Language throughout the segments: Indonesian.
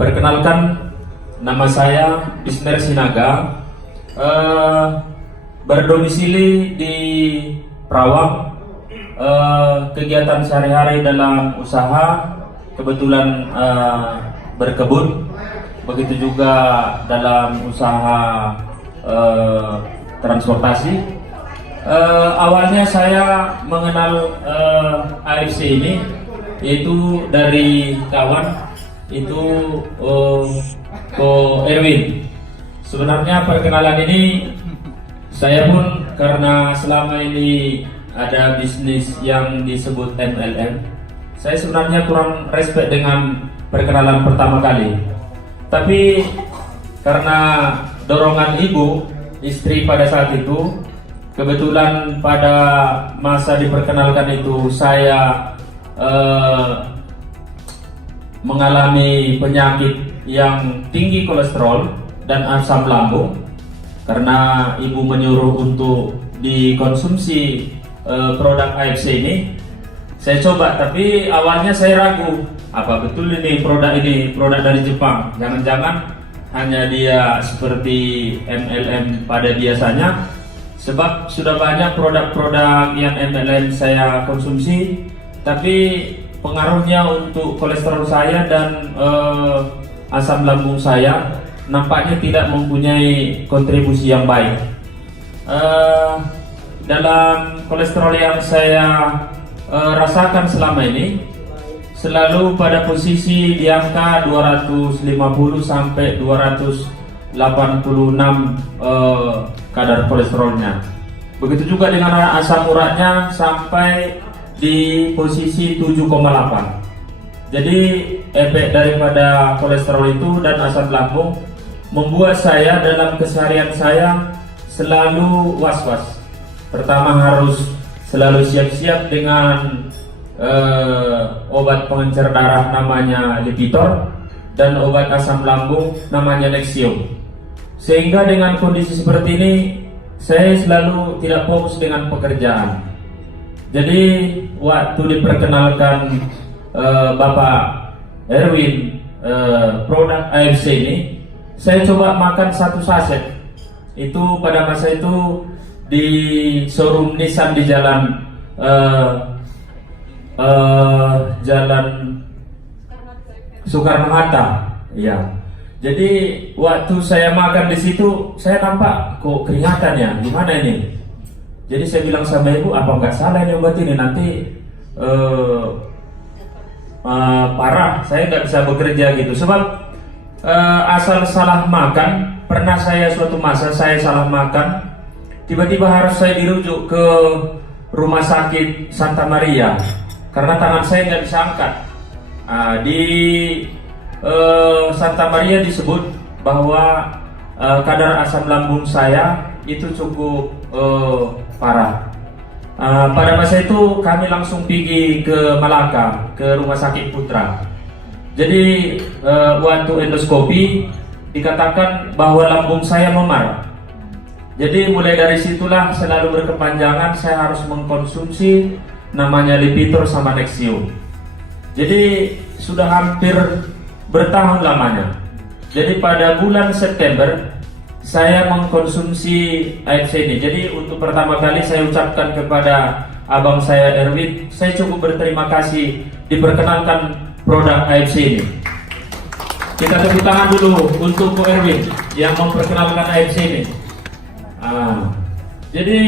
Perkenalkan, nama saya Ismer Sinaga, berdomisili di Perawang. Kegiatan sehari-hari dalam usaha, kebetulan berkebun, begitu juga dalam usaha transportasi. Awalnya saya mengenal AFC ini yaitu dari kawan, itu Ko Erwin. Sebenarnya perkenalan ini saya pun karena selama ini ada bisnis yang disebut MLM, saya sebenarnya kurang respect dengan perkenalan pertama kali. Tapi karena dorongan ibu, istri pada saat itu, kebetulan pada masa diperkenalkan itu saya mengalami penyakit yang tinggi kolesterol dan asam lambung. Karena ibu menyuruh untuk dikonsumsi produk AFC ini, saya coba, tapi awalnya saya ragu, apa betul ini produk dari Jepang? Jangan-jangan hanya dia seperti MLM pada biasanya. Sebab sudah banyak produk-produk yang MLM saya konsumsi, tapi pengaruhnya untuk kolesterol saya dan asam lambung saya nampaknya tidak mempunyai kontribusi yang baik. Dalam kolesterol yang saya rasakan selama ini selalu pada posisi di angka 250 sampai 286 kadar kolesterolnya. Begitu juga dengan asam uratnya sampai di posisi 7,8. Jadi efek daripada kolesterol itu dan asam lambung membuat saya dalam keseharian saya selalu was-was. Pertama, harus selalu siap-siap dengan obat pengencer darah namanya Lipitor dan obat asam lambung namanya Nexium. Sehingga dengan kondisi seperti ini saya selalu tidak fokus dengan pekerjaan. Jadi waktu diperkenalkan Bapak Erwin produk AFC ini, saya coba makan satu saset. Itu pada masa itu di showroom Nissan di jalan Soekarno-Hatta, ya. Jadi waktu saya makan di situ, saya nampak kok keringatan ya, gimana ini? Jadi saya bilang sama ibu, apa nggak salah ini obat ini, nanti parah, saya nggak bisa bekerja gitu. Sebab asal salah makan, pernah saya suatu masa saya salah makan, tiba-tiba harus saya dirujuk ke rumah sakit Santa Maria karena tangan saya nggak bisa angkat. Di Santa Maria disebut bahwa kadar asam lambung saya itu cukup parah. Pada masa itu kami langsung pergi ke Malaka, ke Rumah Sakit Putra. Jadi waktu endoskopi dikatakan bahwa lambung saya memar. Jadi mulai dari situlah selalu berkepanjangan saya harus mengkonsumsi namanya Lipitor sama Nexium. Jadi sudah hampir bertahun lamanya. Jadi pada bulan September saya mengkonsumsi AFC ini. Jadi untuk pertama kali saya ucapkan kepada abang saya Erwin, saya cukup berterima kasih diperkenalkan produk AFC ini. Kita tepuk tangan dulu untuk Ko Erwin yang memperkenalkan AFC ini. Jadi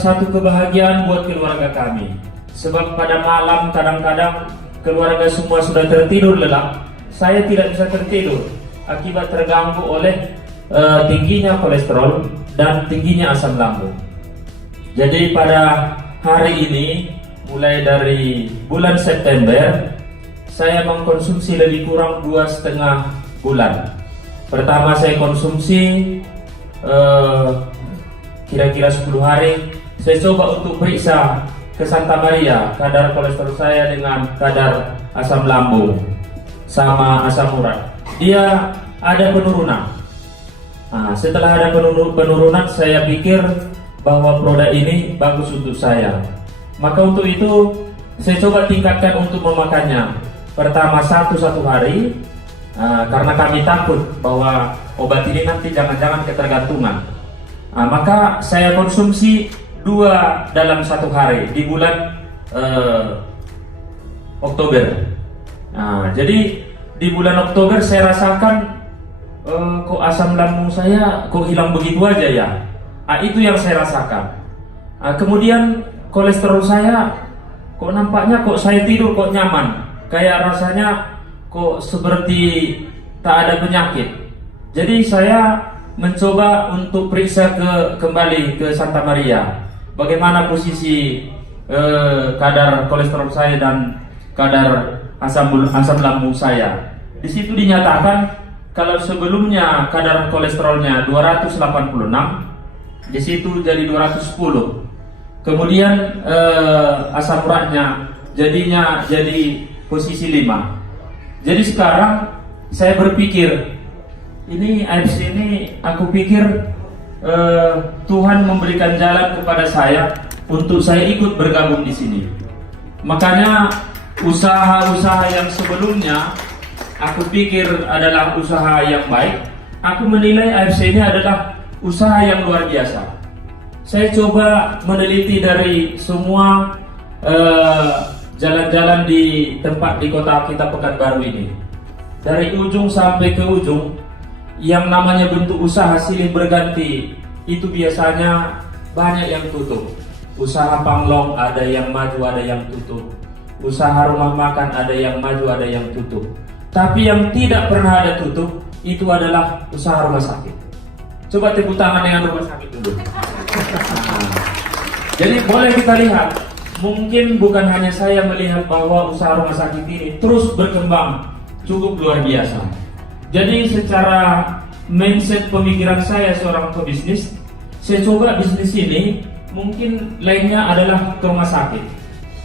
satu kebahagiaan buat keluarga kami. Sebab pada malam kadang-kadang keluarga semua sudah tertidur lelap, saya tidak bisa tertidur akibat terganggu oleh tingginya kolesterol dan tingginya asam lambung. Jadi pada hari ini, mulai dari bulan September, saya mengkonsumsi lebih kurang 2,5 bulan. Pertama saya konsumsi kira-kira 10 hari. Saya coba untuk periksa ke Santa Maria kadar kolesterol saya dengan kadar asam lambung sama asam urat. Dia ada penurunan. Setelah ada penurunan, saya pikir bahwa produk ini bagus untuk saya. Maka untuk itu saya coba tingkatkan untuk memakannya. Pertama satu hari, karena kami takut bahwa obat ini nanti jangan-jangan ketergantungan. Maka saya konsumsi 2 dalam 1 hari di bulan Oktober. Jadi di bulan Oktober saya rasakan kok asam lambung saya kok hilang begitu aja ya. Itu yang saya rasakan. Kemudian kolesterol saya kok nampaknya kok saya tidur kok nyaman, kayak rasanya kok seperti tak ada penyakit. Jadi saya mencoba untuk periksa kembali ke Santa Maria, bagaimana posisi kadar kolesterol saya dan kadar asam lambung saya. Di situ dinyatakan kalau sebelumnya kadar kolesterolnya 286, di situ jadi 210. Kemudian asam uratnya jadi posisi 5. Jadi sekarang saya berpikir, ini AFC ini aku pikir Tuhan memberikan jalan kepada saya untuk saya ikut bergabung di sini. Makanya usaha-usaha yang sebelumnya aku pikir adalah usaha yang baik, aku menilai AFC ini adalah usaha yang luar biasa. Saya coba meneliti dari semua jalan-jalan di tempat di kota kita Pekanbaru ini, dari ujung sampai ke ujung, yang namanya bentuk usaha silih berganti itu biasanya banyak yang tutup. Usaha panglong ada yang maju, ada yang tutup. Usaha rumah makan ada yang maju, ada yang tutup. Tapi yang tidak pernah ada tutup itu adalah usaha rumah sakit. Coba tepuk tangan dengan rumah sakit dulu. Jadi boleh kita lihat, mungkin bukan hanya saya melihat bahwa usaha rumah sakit ini terus berkembang cukup luar biasa. Jadi secara mindset pemikiran saya seorang pebisnis, saya coba bisnis ini mungkin lainnya adalah ke rumah sakit.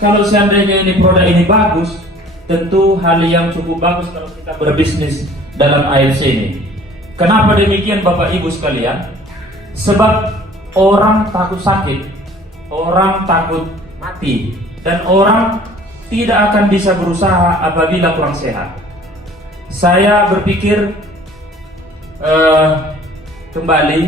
Kalau seandainya ini produk ini bagus, tentu hal yang cukup bagus kalau kita berbisnis dalam AFC ini. Kenapa demikian Bapak Ibu sekalian? Sebab orang takut sakit, orang takut mati, dan orang tidak akan bisa berusaha apabila kurang sehat. Saya berpikir kembali,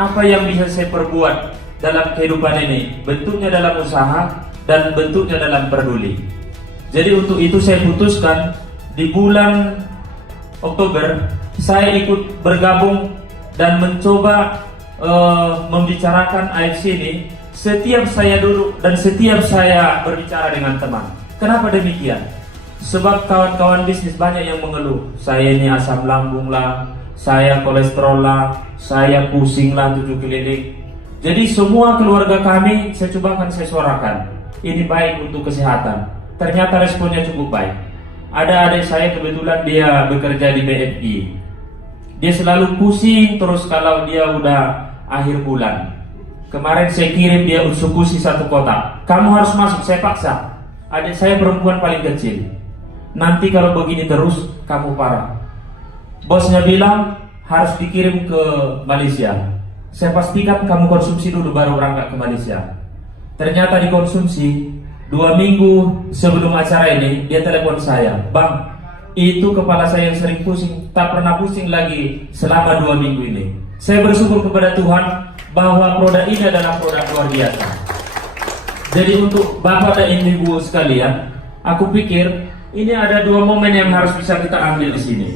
apa yang bisa saya perbuat dalam kehidupan ini? Bentuknya dalam usaha dan bentuknya dalam peduli. Jadi untuk itu saya putuskan di bulan Oktober saya ikut bergabung dan mencoba membicarakan AFC ini. Setiap saya duduk dan setiap saya berbicara dengan teman. Kenapa demikian? Sebab kawan-kawan bisnis banyak yang mengeluh, saya ini asam lambung lah, saya kolesterol lah, saya pusing lah 7 keliling. Jadi semua keluarga kami saya cobakan saya suarakan, ini baik untuk kesehatan. Ternyata responnya cukup baik. Ada adik saya kebetulan dia bekerja di BFI. Dia selalu pusing terus kalau dia udah akhir bulan. Kemarin saya kirim dia usukusi 1 kotak. Kamu harus masuk, saya paksa. Adik saya perempuan paling kecil. Nanti kalau begini terus, kamu parah. Bosnya bilang harus dikirim ke Malaysia. Saya pastikan kamu konsumsi dulu baru berangkat ke Malaysia. Ternyata dikonsumsi. 2 minggu sebelum acara ini, dia telepon saya. Bang, itu kepala saya yang sering pusing, tak pernah pusing lagi selama 2 minggu ini. Saya bersyukur kepada Tuhan bahwa produk ini adalah produk luar biasa. Jadi untuk Bapak dan Ibu sekalian, aku pikir ini ada 2 momen yang harus bisa kita ambil di sini.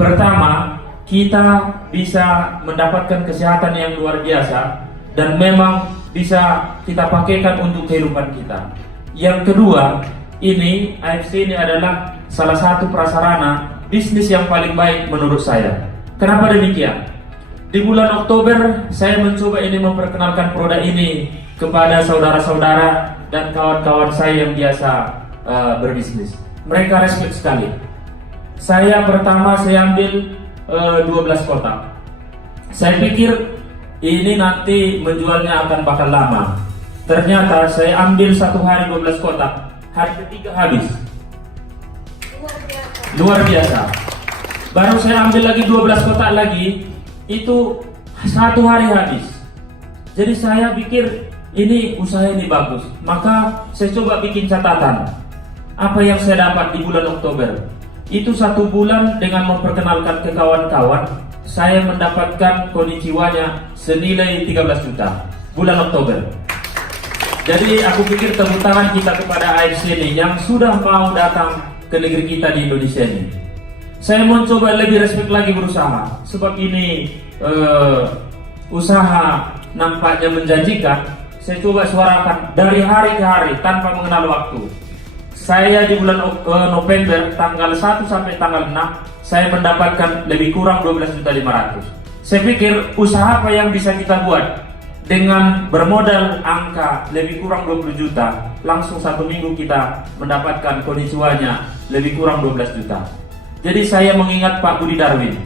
Pertama, kita bisa mendapatkan kesehatan yang luar biasa dan memang bisa kita pakaikan untuk kehidupan kita. Yang kedua, ini AFC ini adalah salah satu prasarana bisnis yang paling baik menurut saya. Kenapa demikian? Di bulan Oktober saya mencoba ini memperkenalkan produk ini kepada saudara-saudara dan kawan-kawan saya yang biasa berbisnis. Mereka respect sekali. Saya pertama saya ambil 12 kotak. Saya pikir ini nanti menjualnya akan bakal lama. Ternyata saya ambil 1 hari 12 kotak. Hari ketiga habis. Luar biasa. Baru saya ambil lagi 12 kotak lagi. Itu 1 hari habis. Jadi saya pikir ini usaha ini bagus. Maka saya coba bikin catatan. Apa yang saya dapat di bulan Oktober? Itu 1 bulan dengan memperkenalkan ke kawan-kawan, saya mendapatkan konnichiwa-nya senilai 13 juta bulan Oktober. Jadi aku pikir tepuk tangan kita kepada AFC ini yang sudah mau datang ke negeri kita di Indonesia ini. Saya mau coba lebih respect lagi berusaha, sebab ini usaha nampaknya menjanjikan. Saya coba suarakan dari hari ke hari tanpa mengenal waktu. Saya di bulan November tanggal 1 sampai tanggal 6 saya mendapatkan lebih kurang 12.500.000. Saya pikir usaha apa yang bisa kita buat dengan bermodal angka lebih kurang 20 juta, langsung 1 minggu kita mendapatkan konnichiwa-nya lebih kurang 12 juta. Jadi saya mengingat Pak Budi Darwin,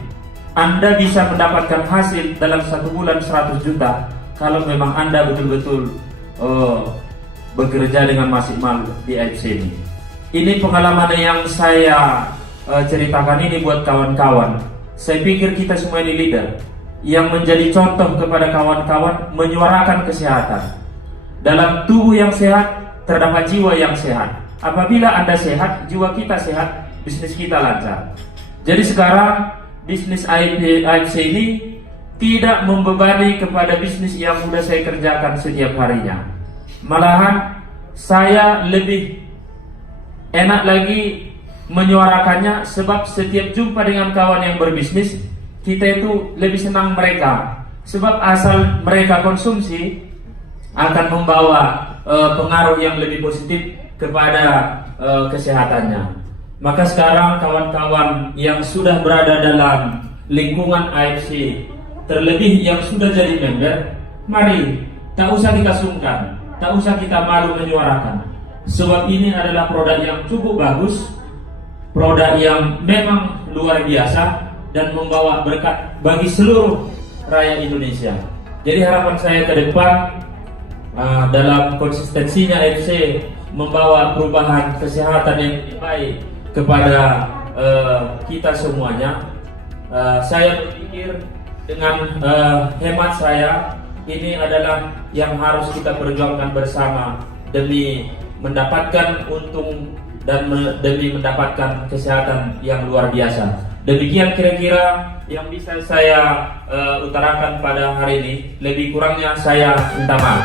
Anda bisa mendapatkan hasil dalam 1 bulan 100 juta kalau memang Anda betul-betul bekerja dengan maksimal di AFC ini. Ini pengalaman yang saya ceritakan ini buat kawan-kawan. Saya pikir kita semua ini leader yang menjadi contoh kepada kawan-kawan menyuarakan kesehatan. Dalam tubuh yang sehat terdapat jiwa yang sehat. Apabila Anda sehat, jiwa kita sehat, bisnis kita lancar. Jadi sekarang bisnis AFC ini tidak membebani kepada bisnis yang sudah saya kerjakan setiap harinya. Malahan saya lebih enak lagi menyuarakannya, sebab setiap jumpa dengan kawan yang berbisnis, kita itu lebih senang mereka, sebab asal mereka konsumsi akan membawa pengaruh yang lebih positif kepada kesehatannya. Maka sekarang kawan-kawan yang sudah berada dalam lingkungan AFC, terlebih yang sudah jadi member, mari tak usah kita sungkan, tak usah kita malu menyuarakan, sebab ini adalah produk yang cukup bagus, produk yang memang luar biasa dan membawa berkat bagi seluruh rakyat Indonesia. Jadi harapan saya ke depan dalam konsistensinya AFC membawa perubahan kesehatan yang lebih baik kepada kita semuanya. Saya berpikir dengan hemat saya, ini adalah yang harus kita perjuangkan bersama demi mendapatkan untung dan demi mendapatkan kesehatan yang luar biasa. Demikian kira-kira yang bisa saya utarakan pada hari ini. Lebih kurangnya saya minta maaf.